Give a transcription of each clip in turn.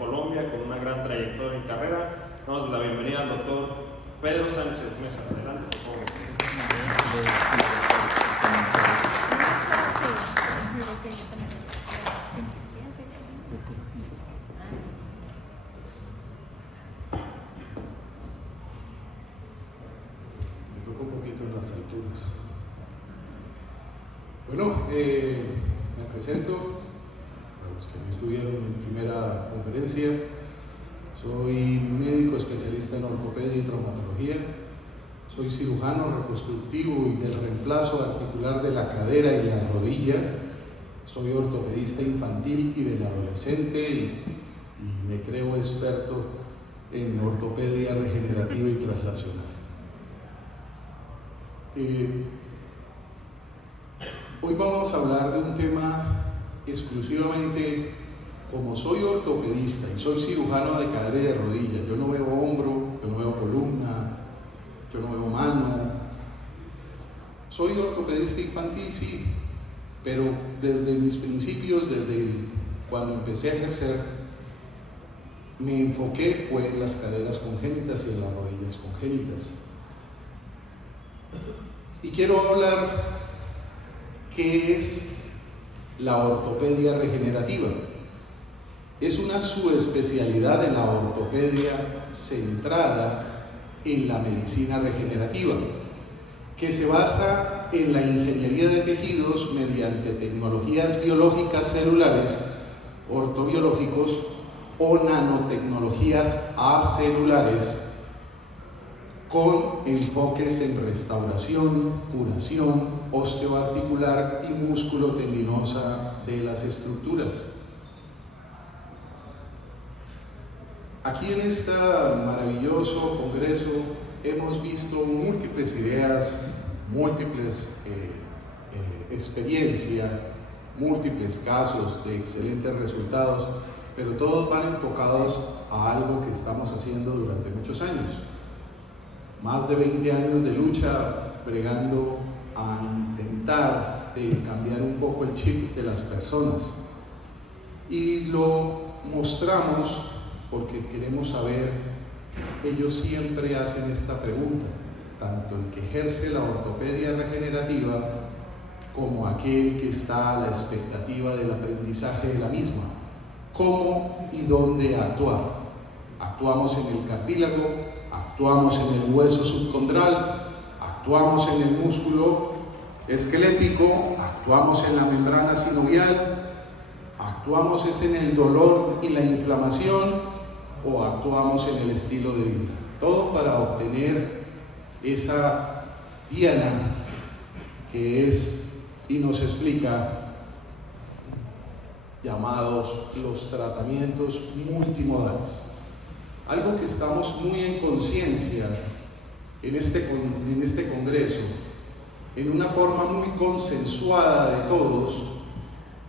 Colombia, con una gran trayectoria en carrera. Damos la bienvenida al doctor Pedro Sánchez Mesa. Adelante, por favor. Me toca un poquito en las alturas. Bueno, me presento, para los que no estuvieron en mi primera conferencia. Soy médico especialista en ortopedia y traumatología. Soy cirujano reconstructivo y del reemplazo articular de la cadera y la rodilla. Soy ortopedista infantil y del adolescente y me creo experto en ortopedia regenerativa y traslacional. Hoy vamos a hablar de un tema exclusivamente, como soy ortopedista y soy cirujano de cadera y de rodilla, yo no veo hombro, yo no veo columna, yo no veo mano. Soy ortopedista infantil, sí, pero desde mis principios, cuando empecé a ejercer, me enfoqué fue en las caderas congénitas y en las rodillas congénitas. Y quiero hablar qué es la ortopedia regenerativa. Es una subespecialidad de la ortopedia centrada en la medicina regenerativa, que se basa en la ingeniería de tejidos mediante tecnologías biológicas celulares, ortobiológicos o nanotecnologías acelulares, con enfoques en restauración, curación osteoarticular y músculo-tendinosa de las estructuras. Aquí en este maravilloso congreso hemos visto múltiples ideas, múltiples experiencias, múltiples casos de excelentes resultados, pero todos van enfocados a algo que estamos haciendo durante muchos años. Más de 20 años de lucha bregando a intentar cambiar un poco el chip de las personas. Y lo mostramos porque queremos saber, ellos siempre hacen esta pregunta, tanto el que ejerce la ortopedia regenerativa como aquel que está a la expectativa del aprendizaje de la misma. ¿Cómo y dónde actuar? Actuamos en el cartílago, actuamos en el hueso subcondral, actuamos en el músculo esquelético, actuamos en la membrana sinovial, actuamos en el dolor y la inflamación, o actuamos en el estilo de vida. Todo para obtener esa diana que es y nos explica llamados los tratamientos multimodales. Algo que estamos muy en conciencia en este congreso, en una forma muy consensuada de todos,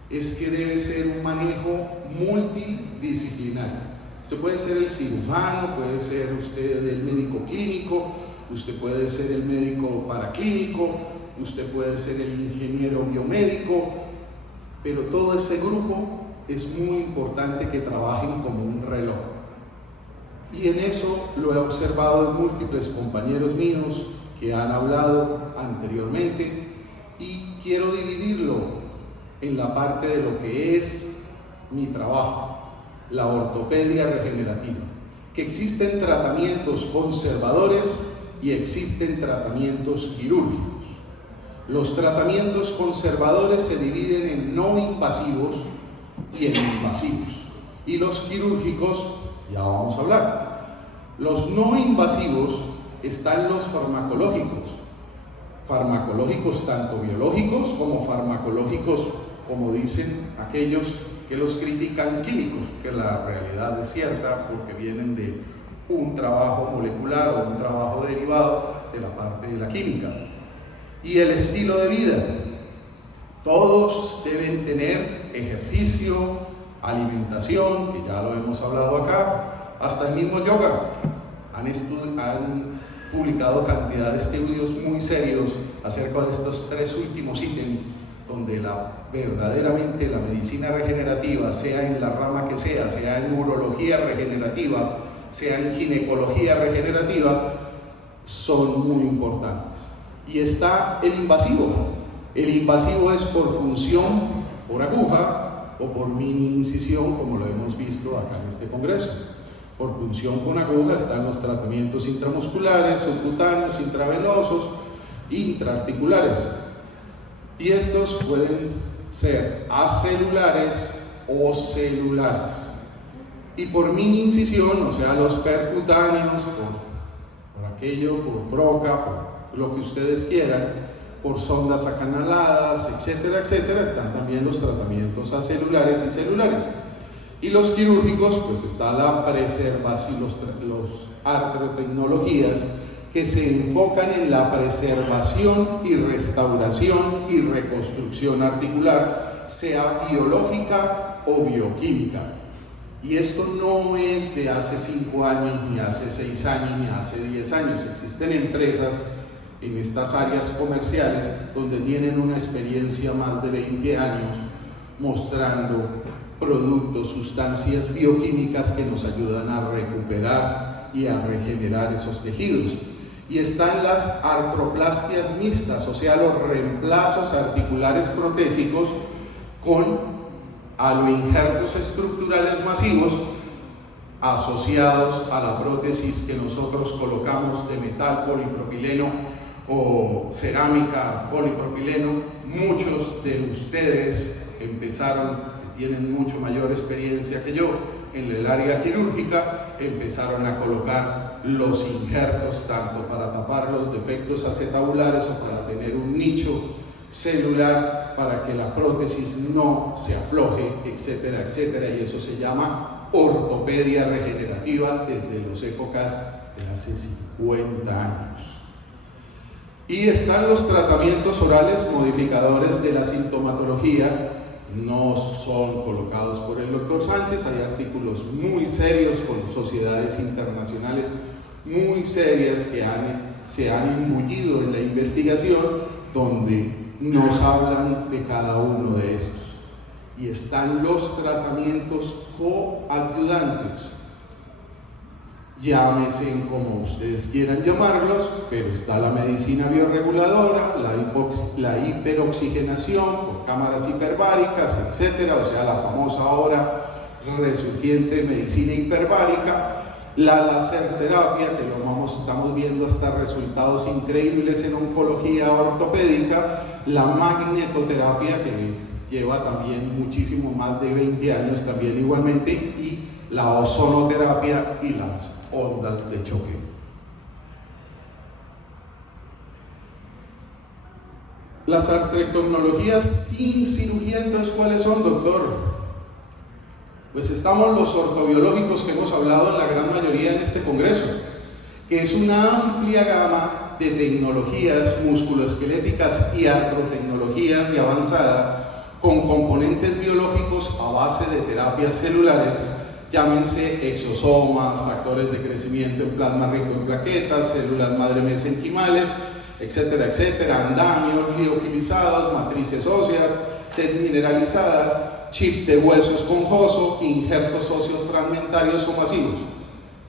es que debe ser un manejo multidisciplinario. Usted puede ser el cirujano, puede ser usted el médico clínico, usted puede ser el médico paraclínico, usted puede ser el ingeniero biomédico, pero todo ese grupo es muy importante que trabajen como un reloj. Y en eso lo he observado en múltiples compañeros míos que han hablado anteriormente, y quiero dividirlo en la parte de lo que es mi trabajo, la ortopedia regenerativa, que existen tratamientos conservadores y existen tratamientos quirúrgicos. Los tratamientos conservadores se dividen en no invasivos y en invasivos, y los quirúrgicos ya vamos a hablar. Los no invasivos están los farmacológicos tanto biológicos como farmacológicos, como dicen aquellos que los critican, químicos, que la realidad es cierta porque vienen de un trabajo molecular o un trabajo derivado de la parte de la química. Y el estilo de vida, todos deben tener ejercicio, alimentación, que ya lo hemos hablado acá, hasta el mismo yoga. Han publicado cantidad de estudios muy serios acerca de estos tres últimos ítems, donde verdaderamente la medicina regenerativa, sea en la rama que sea en urología regenerativa, sea en ginecología regenerativa, son muy importantes. Y está el invasivo. El invasivo es por punción, por aguja o por mini incisión, como lo hemos visto acá en este congreso. Por punción con aguja están los tratamientos intramusculares, subcutáneos, intravenosos, intraarticulares. Y estos pueden ser acelulares o celulares. Y por mini incisión, o sea, los percutáneos, por aquello, por broca, por lo que ustedes quieran, por sondas acanaladas, etcétera, etcétera, están también los tratamientos acelulares y celulares. Y los quirúrgicos, pues está la preservación, los artrotecnologías, que se enfocan en la preservación y restauración y reconstrucción articular, sea biológica o bioquímica. Y esto no es de hace 5 años, ni hace 6 años, ni hace 10 años. Existen empresas en estas áreas comerciales donde tienen una experiencia más de 20 años mostrando productos, sustancias bioquímicas que nos ayudan a recuperar y a regenerar esos tejidos. Y están las artroplastias mixtas, o sea, los reemplazos articulares protésicos con aloinjertos estructurales masivos asociados a la prótesis que nosotros colocamos de metal polipropileno o cerámica polipropileno. Muchos de ustedes empezaron, tienen mucho mayor experiencia que yo en el área quirúrgica, empezaron a colocar los injertos tanto para tapar los defectos acetabulares o para tener un nicho celular para que la prótesis no se afloje, etcétera, etcétera. Y eso se llama ortopedia regenerativa desde las épocas de hace 50 años. Y están los tratamientos orales modificadores de la sintomatología. No son colocados por el doctor Sánchez. Hay artículos muy serios con sociedades internacionales muy serias que se han imbullido en la investigación, donde nos hablan de cada uno de estos. Y están los tratamientos coadyuvantes, llámese como ustedes quieran llamarlos, pero está la medicina bioreguladora, la hiperoxigenación por cámaras hiperbáricas, etcétera, o sea, la famosa ahora resurgiente medicina hiperbárica, la laserterapia, que estamos viendo hasta resultados increíbles en oncología ortopédica, la magnetoterapia, que lleva también muchísimo más de 20 años también igualmente, y la ozonoterapia y las ondas de choque. Las artrectomologías sin cirugía, entonces, ¿cuáles son, doctor? Pues estamos los ortobiológicos que hemos hablado en la gran mayoría en este congreso, que es una amplia gama de tecnologías musculoesqueléticas y artrotecnologías de avanzada con componentes biológicos a base de terapias celulares, llámense exosomas, factores de crecimiento en plasma rico en plaquetas, células madre mesenquimales, etcétera, etcétera, andamios liofilizados, matrices óseas, desmineralizadas, chip de hueso esponjoso, injertos óseos fragmentarios o masivos.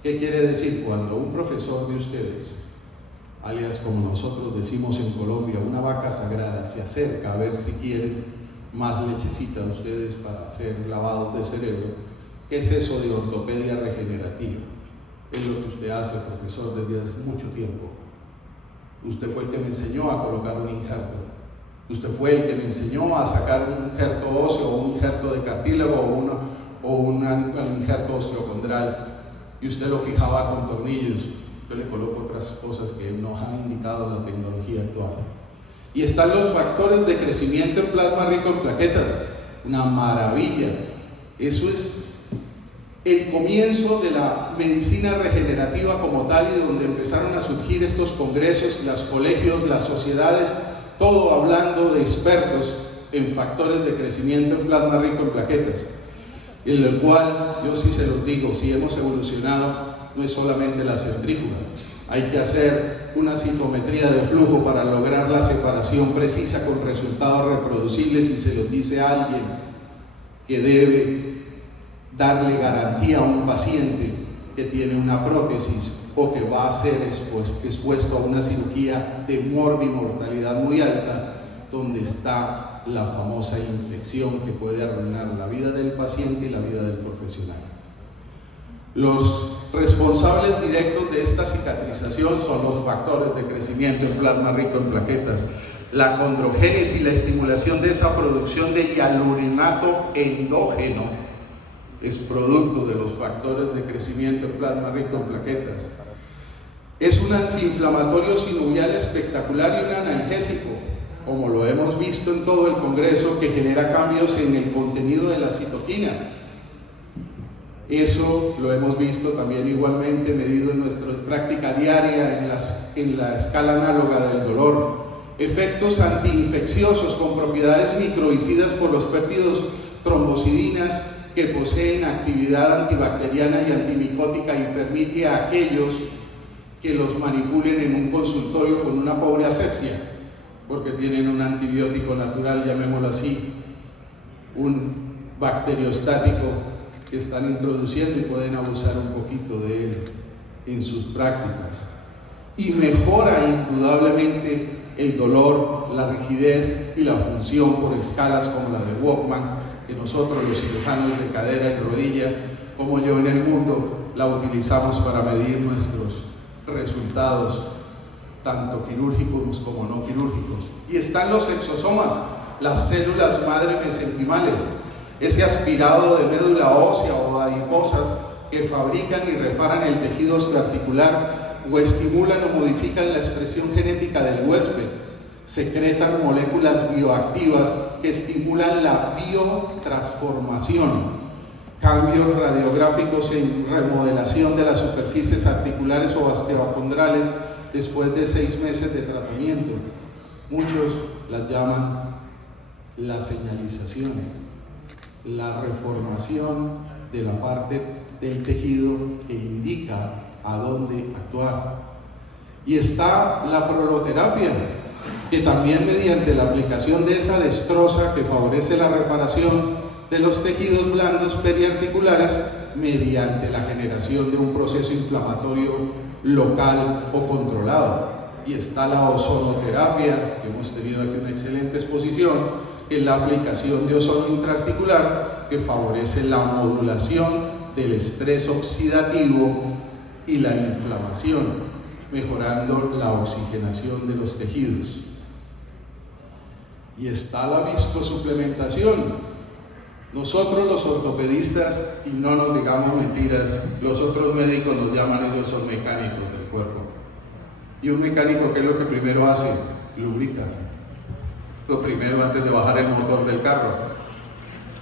¿Qué quiere decir? Cuando un profesor de ustedes, alias como nosotros decimos en Colombia, una vaca sagrada, se acerca a ver si quieren más lechecita de ustedes para hacer lavados de cerebro, ¿qué es eso de ortopedia regenerativa? Es lo que usted hace, profesor, desde hace mucho tiempo. Usted fue el que me enseñó a colocar un injerto. Usted fue el que me enseñó a sacar un injerto óseo o un injerto de cartílago o un injerto osteocondral, y usted lo fijaba con tornillos. Yo le coloco otras cosas que nos han indicado la tecnología actual. Y están los factores de crecimiento en plasma rico en plaquetas. Una maravilla. Eso es el comienzo de la medicina regenerativa como tal, y de donde empezaron a surgir estos congresos, los colegios, las sociedades, todo hablando de expertos en factores de crecimiento en plasma rico en plaquetas, en el cual yo sí se los digo, si hemos evolucionado, no es solamente la centrífuga, hay que hacer una citometría de flujo para lograr la separación precisa con resultados reproducibles y se los dice a alguien que debe darle garantía a un paciente que tiene una prótesis o que va a ser expuesto a una cirugía de morbimortalidad muy alta, donde está la famosa infección que puede arruinar la vida del paciente y la vida del profesional. Los responsables directos de esta cicatrización son los factores de crecimiento en plasma rico en plaquetas, la condrogénesis y la estimulación de esa producción de hialurinato endógeno es producto de los factores de crecimiento en plasma rico en plaquetas. Es un antiinflamatorio sinovial espectacular y un analgésico, como lo hemos visto en todo el Congreso, que genera cambios en el contenido de las citoquinas. Eso lo hemos visto también igualmente medido en nuestra práctica diaria en la escala análoga del dolor. Efectos antiinfecciosos con propiedades microbicidas por los péptidos trombocidinas que poseen actividad antibacteriana y antimicótica y permite a aquellos que los manipulen en un consultorio con una pobre asepsia, porque tienen un antibiótico natural, llamémoslo así, un bacteriostático que están introduciendo y pueden abusar un poquito de él en sus prácticas. Y mejora indudablemente el dolor, la rigidez y la función por escalas como la de Walkman, que nosotros los cirujanos de cadera y rodilla, como yo en el mundo, la utilizamos para medir nuestros resultados, tanto quirúrgicos como no quirúrgicos. Y están los exosomas, las células madre mesenquimales, ese aspirado de médula ósea o adiposas que fabrican y reparan el tejido osteoarticular o estimulan o modifican la expresión genética del huésped. Secretan moléculas bioactivas que estimulan la biotransformación, cambios radiográficos en remodelación de las superficies articulares o osteocondrales después de 6 meses de tratamiento. Muchos las llaman la señalización, la reformación de la parte del tejido que indica a dónde actuar. Y está la proloterapia, que también mediante la aplicación de esa destroza que favorece la reparación de los tejidos blandos periarticulares mediante la generación de un proceso inflamatorio local o controlado. Y está la ozonoterapia, que hemos tenido aquí una excelente exposición, que es la aplicación de ozono intraarticular que favorece la modulación del estrés oxidativo y la inflamación, mejorando la oxigenación de los tejidos. Y está la viscosuplementación. Nosotros los ortopedistas, y no nos digamos mentiras, los otros médicos nos llaman, ellos son mecánicos del cuerpo. Y un mecánico, ¿qué es lo que primero hace? Lubrica. Lo primero antes de bajar el motor del carro.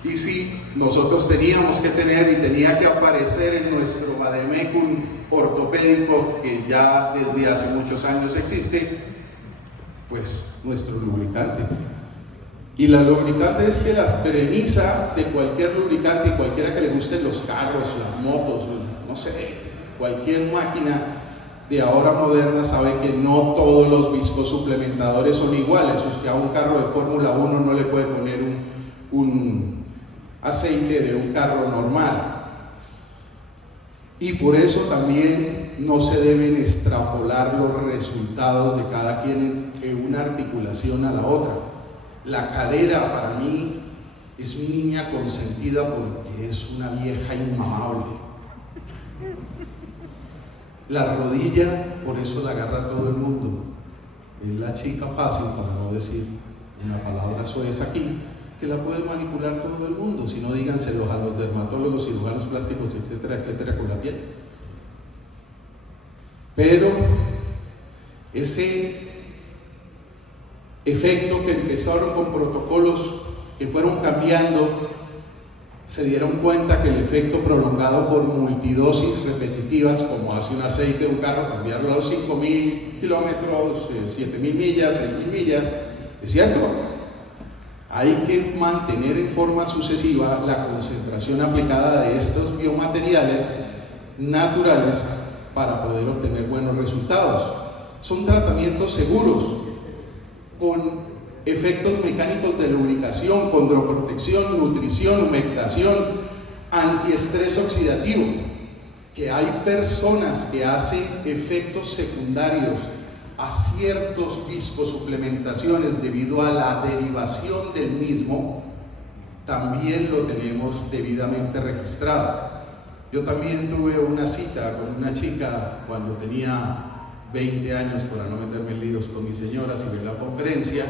Y si nosotros teníamos que tener y tenía que aparecer en nuestro vademecum ortopédico, que ya desde hace muchos años existe, pues nuestro lubricante. Y la lubricante es que la premisa de cualquier lubricante, y cualquiera que le gusten los carros, las motos, no sé, cualquier máquina de ahora moderna sabe que no todos los viscosuplementadores son iguales. Usted a un carro de Fórmula 1 no le puede poner un aceite de un carro normal. Y por eso también no se deben extrapolar los resultados de cada quien en una articulación a la otra. La cadera para mí es mi niña consentida porque es una vieja inmamable. La rodilla, por eso la agarra todo el mundo. Es la chica fácil, para no decir una palabra soez aquí, que la puede manipular todo el mundo. Si no, díganselos a los dermatólogos, cirujanos plásticos, etcétera, etcétera, con la piel. Pero ese efecto que empezaron con protocolos que fueron cambiando, se dieron cuenta que el efecto prolongado por multidosis repetitivas, como hace un aceite de un carro, cambiarlo a los 5.000 kilómetros, 7.000 millas, 6.000 millas, es cierto. Hay que mantener en forma sucesiva la concentración aplicada de estos biomateriales naturales para poder obtener buenos resultados. Son tratamientos seguros, con efectos mecánicos de lubricación, condroprotección, nutrición, humectación, antiestrés oxidativo, que hay personas que hacen efectos secundarios a ciertos viscosuplementaciones debido a la derivación del mismo, también lo tenemos debidamente registrado. Yo también tuve una cita con una chica cuando tenía 20 años, para no meterme en líos con mi señora, si ve la conferencia,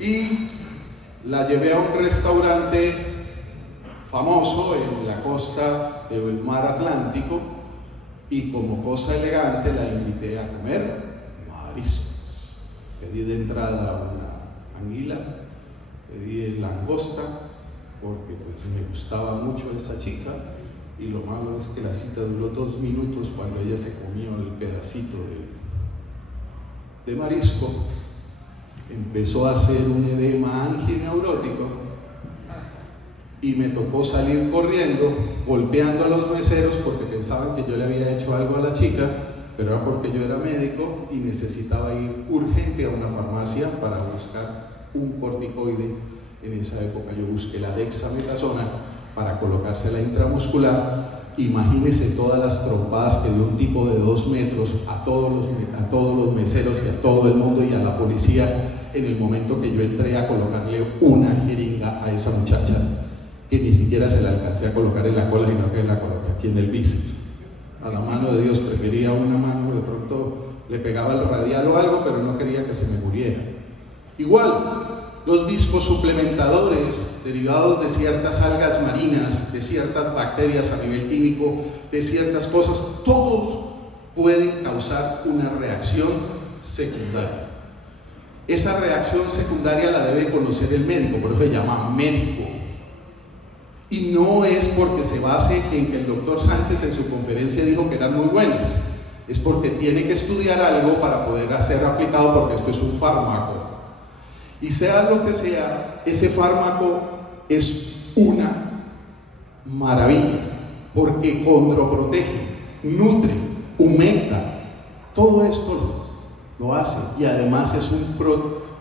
y la llevé a un restaurante famoso en la costa del mar Atlántico, y como cosa elegante la invité a comer mariscos. Pedí de entrada una anguila, pedí langosta, porque pues me gustaba mucho esa chica, y lo malo es que la cita duró 2 minutos cuando ella se comió el pedacito de marisco. Empezó a hacer un edema angineurótico y me tocó salir corriendo, golpeando a los meseros porque pensaban que yo le había hecho algo a la chica, pero era porque yo era médico y necesitaba ir urgente a una farmacia para buscar un corticoide. En esa época yo busqué la dexametasona para colocársela intramuscular. Imagínese todas las trompadas que dio un tipo de 2 metros a todos los meseros y a todo el mundo y a la policía en el momento que yo entré a colocarle una jeringa a esa muchacha, que ni siquiera se la alcancé a colocar en la cola, sino que la coloqué aquí en el bíceps. A la mano de Dios, prefería una mano, de pronto le pegaba el radial o algo, pero no quería que se me muriera. Igual, los viscosuplementadores derivados de ciertas algas marinas, de ciertas bacterias a nivel químico, de ciertas cosas, todos pueden causar una reacción secundaria. Esa reacción secundaria la debe conocer el médico, por eso se llama médico. Y no es porque se base en que el doctor Sánchez en su conferencia dijo que eran muy buenas, es porque tiene que estudiar algo para poder ser aplicado, porque esto es un fármaco. Y sea lo que sea, ese fármaco es una maravilla, porque condroprotege, nutre, humecta, todo esto lo hace, y además es un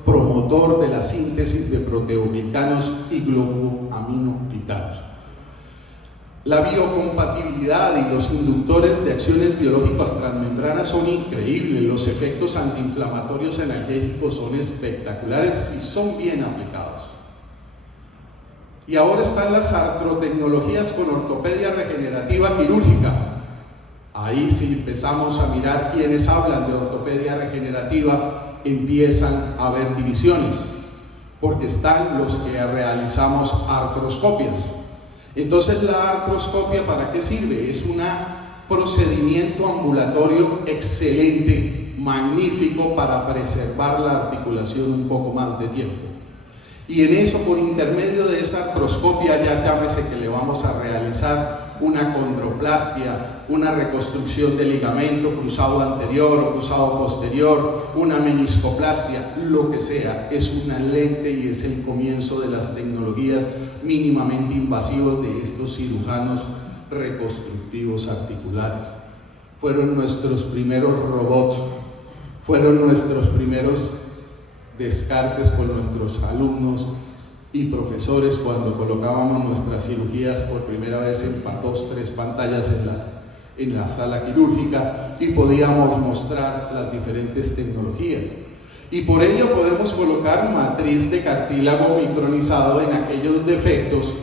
promotor de la síntesis de proteoglicanos y glucoaminoglicanos. La biocompatibilidad y los inductores de acciones biológicas transmembranas son increíbles. Los efectos antiinflamatorios analgésicos son espectaculares si son bien aplicados. Y ahora están las artrotecnologías con ortopedia regenerativa quirúrgica. Ahí si empezamos a mirar quienes hablan de ortopedia regenerativa, empiezan a haber divisiones, porque están los que realizamos artroscopias. Entonces, la artroscopia, ¿para qué sirve? Es un procedimiento ambulatorio excelente, magnífico, para preservar la articulación un poco más de tiempo. Y en eso, por intermedio de esa artroscopia, ya llámese que le vamos a realizar una condroplastia, una reconstrucción de ligamento cruzado anterior o cruzado posterior, una meniscoplastia, lo que sea, es una lente y es el comienzo de las tecnologías mínimamente invasivas de estos cirujanos reconstructivos articulares. Fueron nuestros primeros robots, fueron nuestros primeros descartes con nuestros alumnos y profesores cuando colocábamos nuestras cirugías por primera vez en 2 o 3 pantallas en la sala quirúrgica y podíamos mostrar las diferentes tecnologías. Y por ello podemos colocar matriz de cartílago micronizado en aquellos defectos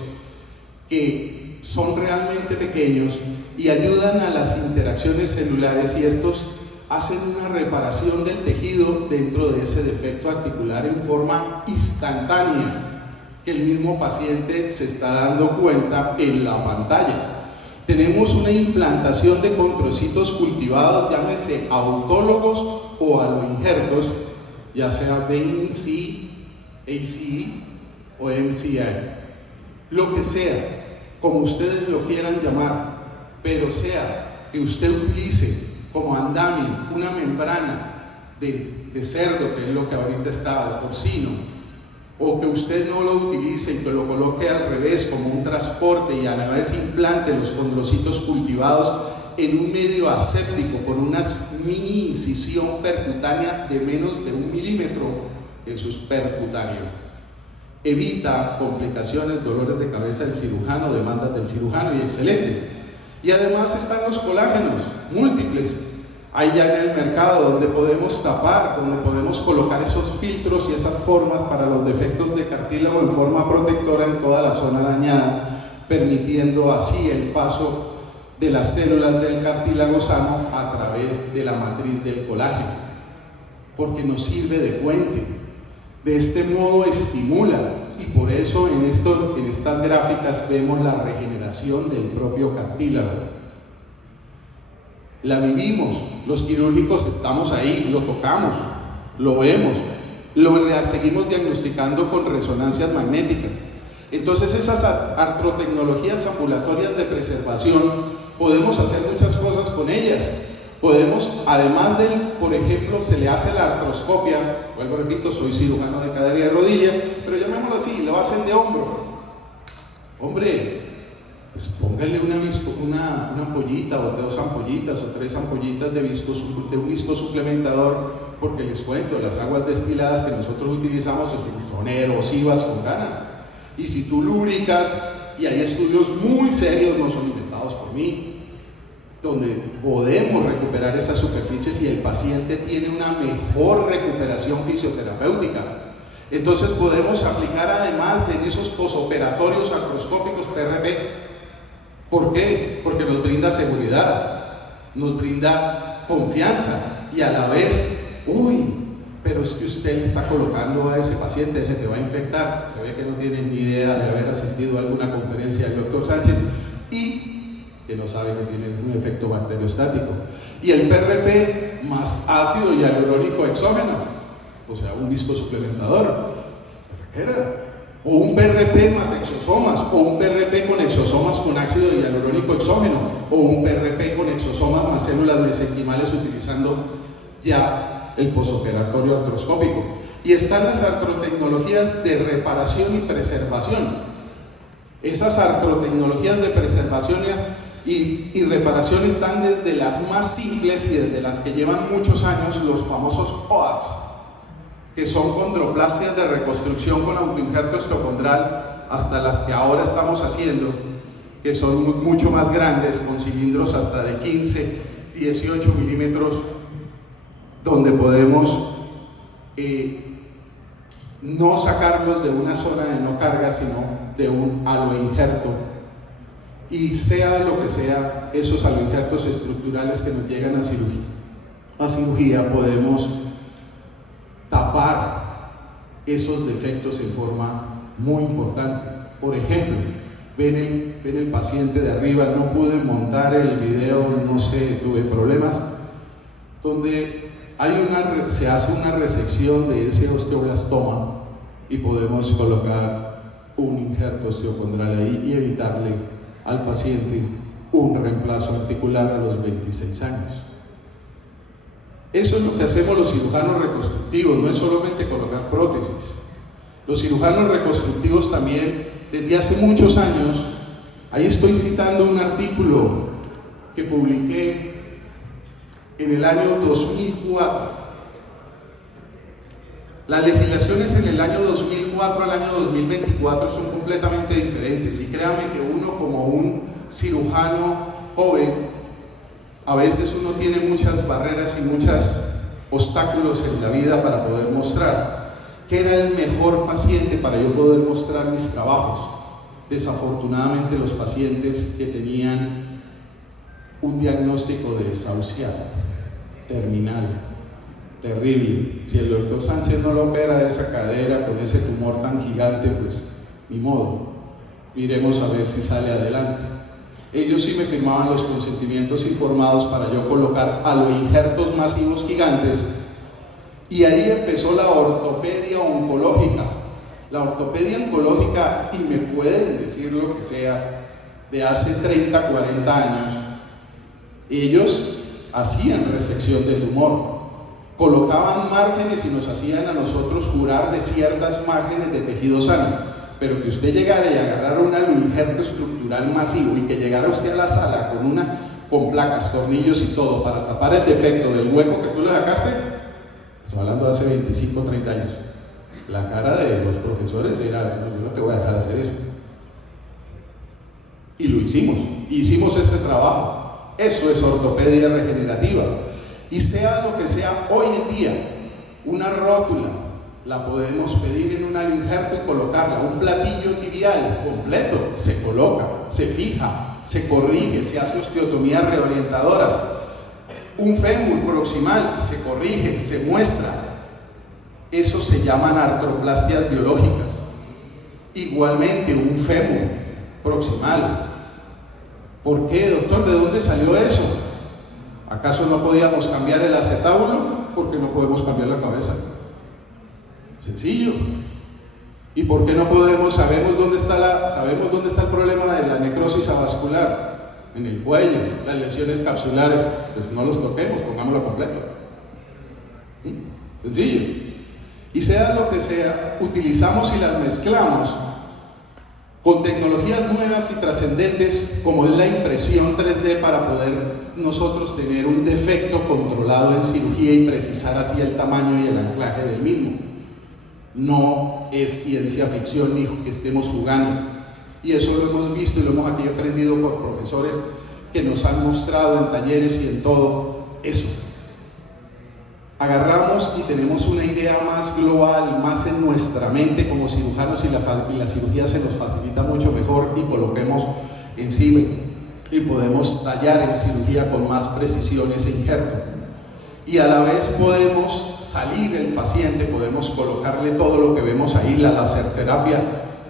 que son realmente pequeños y ayudan a las interacciones celulares, y estos hacen una reparación del tejido dentro de ese defecto articular en forma instantánea, que el mismo paciente se está dando cuenta en la pantalla. Tenemos una implantación de condrocitos cultivados, llámese autólogos o aloinjertos, ya sea BNC, ACE o MCI, lo que sea, como ustedes lo quieran llamar, pero sea que usted utilice como andamio una membrana de cerdo, que es lo que ahorita está, porcino, o que usted no lo utilice y que lo coloque al revés como un transporte y a la vez implante los condrocitos cultivados, en un medio aséptico por una mini incisión percutánea de menos de 1 milímetro en sus percutáneo. Evita complicaciones, dolores de cabeza del cirujano, demandas del cirujano, y excelente. Y además están los colágenos múltiples. Hay ya en el mercado donde podemos tapar, donde podemos colocar esos filtros y esas formas para los defectos de cartílago en forma protectora en toda la zona dañada, permitiendo así el paso de las células del cartílago sano a través de la matriz del colágeno, porque nos sirve de puente. De este modo estimula, y por eso en estas gráficas vemos la regeneración del propio cartílago. La vivimos, los quirúrgicos estamos ahí, lo tocamos, lo vemos, lo seguimos diagnosticando con resonancias magnéticas. Entonces esas artrotecnologías ambulatorias de preservación, podemos hacer muchas cosas con ellas. Podemos, además de, por ejemplo, se le hace la artroscopia, vuelvo repito, soy cirujano de cadera y de rodilla, pero llamémoslo así, lo hacen de hombro. Hombre, pues póngale una ampollita o 2 ampollitas o 3 ampollitas de un visco suplementador, porque les cuento, las aguas destiladas que nosotros utilizamos son erosivas con ganas. Y si tú lubricas, y hay estudios muy serios, no son inventados por mí, donde podemos recuperar esas superficies y el paciente tiene una mejor recuperación fisioterapéutica. Entonces podemos aplicar además de esos posoperatorios artroscópicos PRP. ¿Por qué? Porque nos brinda seguridad, nos brinda confianza y a la vez, pero es que usted le está colocando a ese paciente, se te va a infectar. Se ve que no tiene ni idea de haber asistido a alguna conferencia del doctor Sánchez y que no sabe que tiene un efecto bacteriostático. Y el PRP más ácido hialurónico exógeno, o sea, un visco suplementador, o un PRP más exosomas, o un PRP con exosomas con ácido hialurónico exógeno, o un PRP con exosomas más células mesenquimales utilizando ya el posoperatorio artroscópico. Y están las artrotecnologías de reparación y preservación. Esas artrotecnologías de preservación y reparación están desde las más simples y desde las que llevan muchos años, los famosos OATS, que son condroplastias de reconstrucción con autoinjerto osteocondral, hasta las que ahora estamos haciendo, que son mucho más grandes, con cilindros hasta de 15, 18 milímetros, donde podemos no sacarlos de una zona de no carga, sino de un aloinjerto. Y sea lo que sea, esos aloinjertos estructurales que nos llegan a cirugía, podemos tapar esos defectos en forma muy importante. Por ejemplo, ven el paciente de arriba, no pude montar el video, no sé, tuve problemas, donde se hace una resección de ese osteoblastoma y podemos colocar un injerto osteocondral ahí y evitarle al paciente un reemplazo articular a los 26 años. Eso es lo que hacemos los cirujanos reconstructivos, no es solamente colocar prótesis. Los cirujanos reconstructivos también, desde hace muchos años, ahí estoy citando un artículo que publiqué en el año 2004. Las legislaciones en el año 2004 al año 2024 son completamente diferentes, y créanme que uno, como un cirujano joven, a veces uno tiene muchas barreras y muchos obstáculos en la vida para poder mostrar que era el mejor paciente para yo poder mostrar mis trabajos. Desafortunadamente, los pacientes que tenían un diagnóstico de desahuciado terminal, terrible, si el doctor Sánchez no lo opera de esa cadera con ese tumor tan gigante, pues ni modo, miremos a ver si sale adelante. Ellos sí me firmaban los consentimientos informados para yo colocar aloinjertos masivos gigantes, y ahí empezó la ortopedia oncológica. La ortopedia oncológica, y me pueden decir lo que sea, de hace 30, 40 años, ellos hacían resección de tumor, colocaban márgenes y nos hacían a nosotros curar de ciertas márgenes de tejido sano. Pero que usted llegara y agarrara un aloinjerto estructural masivo y que llegara usted a la sala con placas, tornillos y todo, para tapar el defecto del hueco que tú le sacaste. Estoy hablando de hace 25, 30 años. La cara de los profesores era: no, yo no te voy a dejar hacer eso. Y lo hicimos este trabajo. Eso es ortopedia regenerativa. Y sea lo que sea, hoy en día, una rótula la podemos pedir en un injerto y colocarla. Un platillo tibial completo se coloca, se fija, se corrige, se hace osteotomías reorientadoras. Un fémur proximal se corrige, se muestra. Eso se llaman artroplastias biológicas. Igualmente un fémur proximal. ¿Por qué, doctor? ¿De dónde salió eso? ¿Acaso no podíamos cambiar el acetábulo? Porque no podemos cambiar la cabeza. Sencillo. ¿Y por qué no podemos? Sabemos dónde está el problema de la necrosis avascular, en el cuello, las lesiones capsulares. Pues no los toquemos, pongámoslo completo. Sencillo. Y sea lo que sea, utilizamos y las mezclamos con tecnologías nuevas y trascendentes, como es la impresión 3D, para poder nosotros tener un defecto controlado en cirugía y precisar así el tamaño y el anclaje del mismo. No es ciencia ficción ni que estemos jugando. Y eso lo hemos visto y lo hemos aquí aprendido por profesores que nos han mostrado en talleres y en todo eso. Agarramos y tenemos una idea más global, más en nuestra mente como cirujanos, y la cirugía se nos facilita mucho mejor, y coloquemos encima y podemos tallar en cirugía con más precisión ese injerto. Y a la vez podemos salir el paciente, podemos colocarle todo lo que vemos ahí, la laserterapia,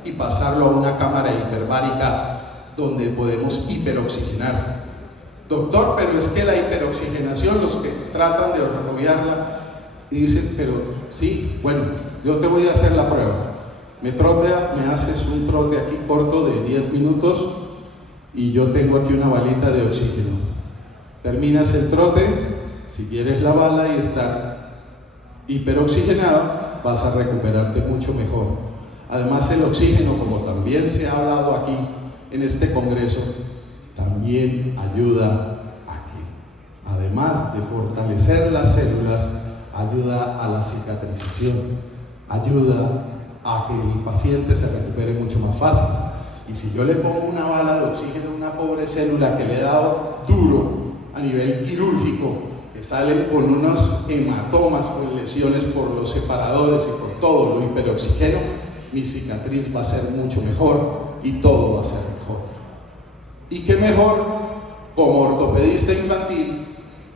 y pasarlo a una cámara hiperbárica donde podemos hiperoxigenar. Doctor, pero es que la hiperoxigenación, los que tratan de obviarla dicen: pero sí, bueno, yo te voy a hacer la prueba. Me haces un trote aquí corto de 10 minutos y yo tengo aquí una balita de oxígeno. Terminas el trote, si quieres la bala y estar hiperoxigenado, vas a recuperarte mucho mejor. Además, el oxígeno, como también se ha hablado aquí en este congreso, también ayuda a que, además de fortalecer las células, ayuda a la cicatrización, ayuda a que el paciente se recupere mucho más fácil. Y si yo le pongo una bala de oxígeno a una pobre célula que le he dado duro a nivel quirúrgico, que salen con unos hematomas, con lesiones por los separadores y por todo lo hiperoxigeno, mi cicatriz va a ser mucho mejor y todo va a ser mejor. Y qué mejor, como ortopedista infantil,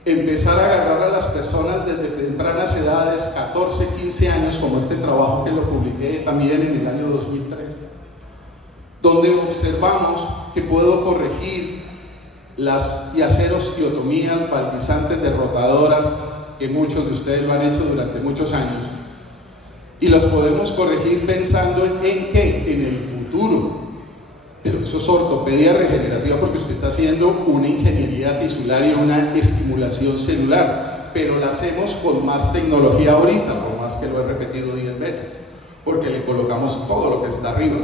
empezar a agarrar a las personas desde tempranas edades, 14, 15 años, como este trabajo que lo publiqué también en el año 2003, donde observamos que puedo corregir y hacer osteotomías valgizantes derrotadoras, que muchos de ustedes lo han hecho durante muchos años, y las podemos corregir pensando en qué, en el futuro. Pero eso es ortopedia regenerativa, porque usted está haciendo una ingeniería tisular y una estimulación celular, pero la hacemos con más tecnología ahorita, por más que lo he repetido 10 veces, porque le colocamos todo lo que está arriba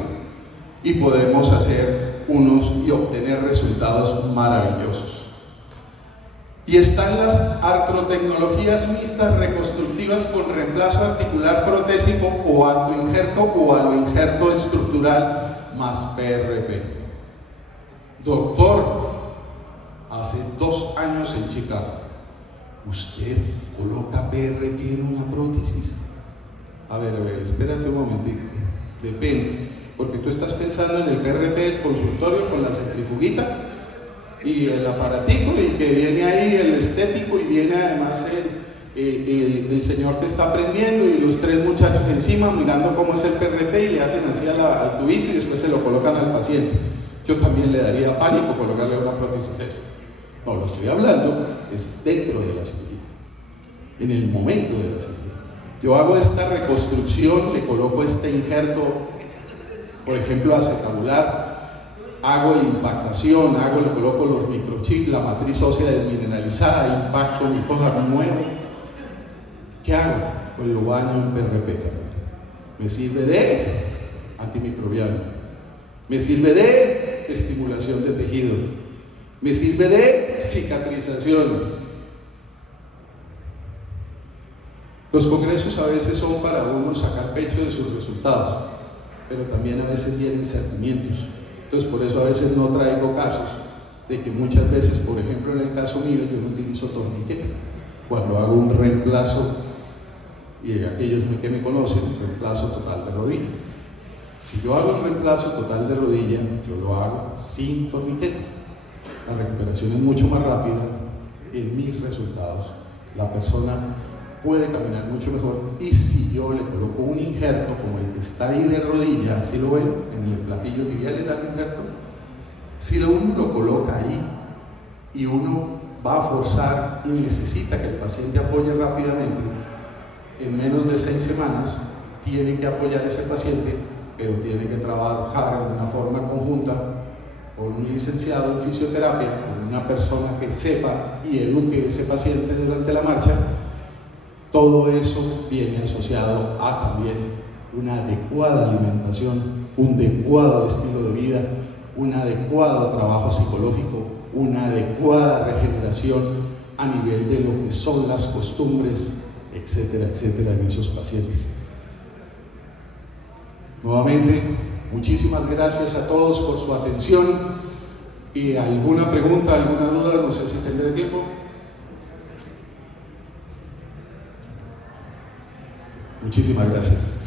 y podemos hacer y obtener resultados maravillosos. Y están las artrotecnologías mixtas reconstructivas con reemplazo articular protésico o autoinjerto o aloinjerto estructural más PRP. Doctor, hace 2 años en Chicago, ¿usted coloca PRP en una prótesis? A ver, espérate un momentito. Depende, porque tú estás pensando en el PRP del consultorio con la centrifuguita y el aparatico, y que viene ahí el estético, y viene además el señor que está aprendiendo, y los 3 muchachos encima mirando cómo es el PRP, y le hacen así al tubito y después se lo colocan al paciente. Yo también le daría pánico colocarle una prótesis eso. No, lo estoy hablando es dentro de la cirugía, en el momento de la cirugía. Yo hago esta reconstrucción, le coloco este injerto, por ejemplo acetabular, hago la impactación, le coloco los microchips, la matriz ósea desmineralizada, impacto mi cosa nuevo. ¿Qué hago? Pues lo baño en PRP también. Me sirve de antimicrobiano, me sirve de estimulación de tejido, Me sirve de cicatrización. Los congresos a veces son para uno sacar pecho de sus resultados, pero también a veces vienen sentimientos. Entonces por eso a veces no traigo casos de que muchas veces, por ejemplo en el caso mío, yo no utilizo torniquete cuando hago un reemplazo, y aquellos que me conocen, reemplazo total de rodilla. Si yo hago un reemplazo total de rodilla, yo lo hago sin torniquete. La recuperación es mucho más rápida. En mis resultados la persona puede caminar mucho mejor, y si yo le coloco un injerto como el que está ahí de rodilla, ¿sí lo ven? En el platillo tibial era el injerto. Si uno lo coloca ahí y uno va a forzar y necesita que el paciente apoye rápidamente, en menos de 6 semanas tiene que apoyar a ese paciente, pero tiene que trabajar de una forma conjunta con un licenciado en fisioterapia, con una persona que sepa y eduque a ese paciente durante la marcha. Todo eso viene asociado a también una adecuada alimentación, un adecuado estilo de vida, un adecuado trabajo psicológico, una adecuada regeneración a nivel de lo que son las costumbres, etcétera, etcétera, en esos pacientes. Nuevamente, muchísimas gracias a todos por su atención. ¿Y alguna pregunta, alguna duda? No sé si tendré tiempo. Muchísimas gracias.